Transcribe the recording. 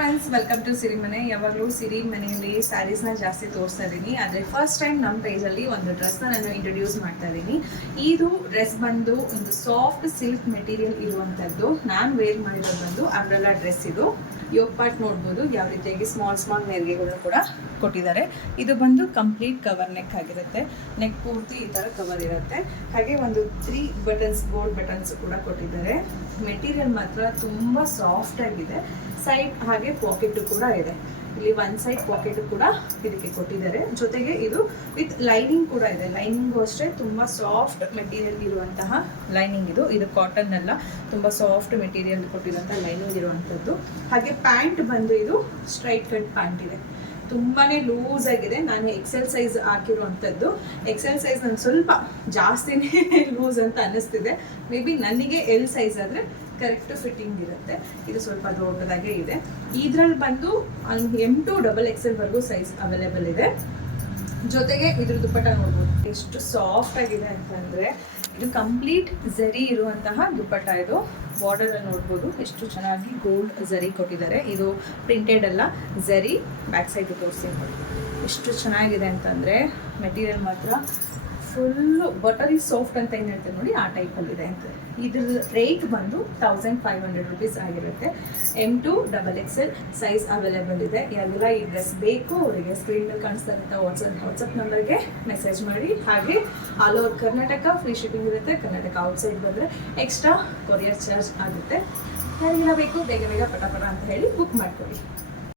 Friends, welcome to Sirimane. ಯಾವಾಗಲೂ ಸಿರಿಮನೆಯಲ್ಲಿ ಸ್ಯಾರೀಸ್ನ ಜಾಸ್ತಿ ತೋರಿಸ್ತಾ ಇದ್ದೀನಿ. ಆದರೆ ಫಸ್ಟ್ ಟೈಮ್ ನಮ್ಮ ಪೇಜಲ್ಲಿ ಒಂದು ಡ್ರೆಸ್ನ ನಾನು ಇಂಟ್ರೊಡ್ಯೂಸ್ ಮಾಡ್ತಾ ಇದ್ದೀನಿ. ಇದು ಡ್ರೆಸ್ ಬಂದು ಒಂದು ಸಾಫ್ಟ್ ಸಿಲ್ಕ್ ಮೆಟೀರಿಯಲ್ ಇರುವಂಥದ್ದು. ನಾನು ವೇರ್ ಮಾಡಿರೋದು ಬಂದು ಅಂಬ್ರೆಲಾ ಡ್ರೆಸ್. ಇದು ಯೋಗ್ ಪಾರ್ಟ್ ನೋಡ್ಬೋದು, ಯಾವ ರೀತಿಯಾಗಿ ಸ್ಮಾಲ್ ನೆರಿಗೆಗಳು ಕೂಡ ಕೊಟ್ಟಿದ್ದಾರೆ. ಇದು ಬಂದು ಕಂಪ್ಲೀಟ್ ಕವರ್ ನೆಕ್ ಆಗಿರುತ್ತೆ. ನೆಕ್ ಪೂರ್ತಿ ಈ ಥರ ಕವರ್ ಇರುತ್ತೆ. ಹಾಗೆ ಒಂದು 3 ಬಟನ್ಸ್, ಗೋಲ್ಡ್ ಬಟನ್ಸ್ ಕೂಡ ಕೊಟ್ಟಿದ್ದಾರೆ. ಮೆಟೀರಿಯಲ್ ಮಾತ್ರ ತುಂಬ ಸಾಫ್ಟ್ ಆಗಿದೆ. ಸೈಡ್ ಹಾಗೆ ಪಾಕೆಟ್ ಕೂಡ ಇದೆ. ಇಲ್ಲಿ ಒನ್ ಸೈಡ್ ಪಾಕೆಟ್ ಕೂಡ ಇದಕ್ಕೆ ಕೊಟ್ಟಿದ್ದಾರೆ. ಜೊತೆಗೆ ಇದು ವಿತ್ ಲೈನಿಂಗ್ ಕೂಡ ಇದೆ. ಲೈನಿಂಗು ಅಷ್ಟೇ ತುಂಬ ಸಾಫ್ಟ್ ಮೆಟೀರಿಯಲ್ ಇರುವಂತಹ ಲೈನಿಂಗ್. ಇದು ಕಾಟನ್ ಅಲ್ಲ, ತುಂಬ ಸಾಫ್ಟ್ ಮೆಟೀರಿಯಲ್ ಕೊಟ್ಟಿರುವಂಥ ಲೈನಿಂಗ್ ಇರುವಂಥದ್ದು. ಹಾಗೆ ಪ್ಯಾಂಟ್ ಬಂದು ಇದು ಸ್ಟ್ರೈಟ್ ಕಟ್ ಪ್ಯಾಂಟ್ ಇದೆ. ತುಂಬಾ ಲೂಸ್ ಆಗಿದೆ. ನಾನು ಎಕ್ಸೆಲ್ ಸೈಜ್ ಹಾಕಿರುವಂಥದ್ದು. ಎಕ್ಸೆಲ್ ಸೈಜ್ ನನಗೆ ಸ್ವಲ್ಪ ಜಾಸ್ತಿನೇ ಲೂಸ್ ಅಂತ ಅನ್ನಿಸ್ತಿದೆ. ಮೇ ಬಿ ನನಗೆ ಎಲ್ ಸೈಜ್ ಆದರೆ ಕರೆಕ್ಟ್ ಫಿಟ್ಟಿಂಗ್ ಇರುತ್ತೆ. ಇದು ಸ್ವಲ್ಪ ದೊಡ್ಡದಾಗೇ ಇದೆ. ಇದರಲ್ಲಿ ಬಂದು M to XXL ವರೆಗೂ ಸೈಜ್ ಅವೈಲೇಬಲ್ ಇದೆ. ಜೊತೆಗೆ ಇದ್ರ ದುಪ್ಪಟ್ಟ ನೋಡ್ಬೋದು ಎಷ್ಟು ಸಾಫ್ಟ್ ಆಗಿದೆ ಅಂತಂದರೆ, ಇದು ಕಂಪ್ಲೀಟ್ ಝರಿ ಇರುವಂತಹ ದುಪ್ಪಟ್ಟ. ಇದು ಬಾರ್ಡರಲ್ಲಿ ನೋಡ್ಬೋದು ಎಷ್ಟು ಚೆನ್ನಾಗಿ ಗೋಲ್ಡ್ ಝರಿ ಕೊಟ್ಟಿದ್ದಾರೆ. ಇದು ಪ್ರಿಂಟೆಡ್ ಅಲ್ಲ, ಝರಿ. ಬ್ಯಾಕ್ ಸೈಡ್ ತೋರಿಸಿ ನೋಡಿ ಎಷ್ಟು ಚೆನ್ನಾಗಿದೆ ಅಂತಂದರೆ, ಮೆಟೀರಿಯಲ್ ಮಾತ್ರ ಫುಲ್ಲು ಬಟರಿ ಸಾಫ್ಟ್ ಅಂತ ಏನು ಹೇಳ್ತಾರೆ ನೋಡಿ, ಆ ಟೈಪಲ್ಲಿದೆ ಅಂತ. ಇದ್ರ ರೇಟ್ ಬಂದು 1500 ರುಪೀಸ್ ಆಗಿರುತ್ತೆ. M to XXL size available ಇದೆ. ಯಾರೆಲ್ಲ ಈ ಡ್ರೆಸ್ ಬೇಕು ಅವರಿಗೆ ಸ್ಕ್ರೀನ್ ಮೇಲೆ ಕಾಣಿಸ್ತಾ ಇರುತ್ತೆ ವಾಟ್ಸಪ್ ನಂಬರ್ಗೆ ಮೆಸೇಜ್ ಮಾಡಿ. ಹಾಗೆ all over Karnataka free shipping ಇರುತ್ತೆ. ಕರ್ನಾಟಕ ಔಟ್ಸೈಡ್ ಬಂದರೆ ಎಕ್ಸ್ಟ್ರಾ ಕೊರಿಯರ್ ಚಾರ್ಜ್ ಆಗುತ್ತೆ. ಯಾರಿಗೆಲ್ಲ ಬೇಕು ಬೇಗ ಪಟ ಅಂತ ಹೇಳಿ ಬುಕ್ ಮಾಡ್ಕೊಳ್ಳಿ.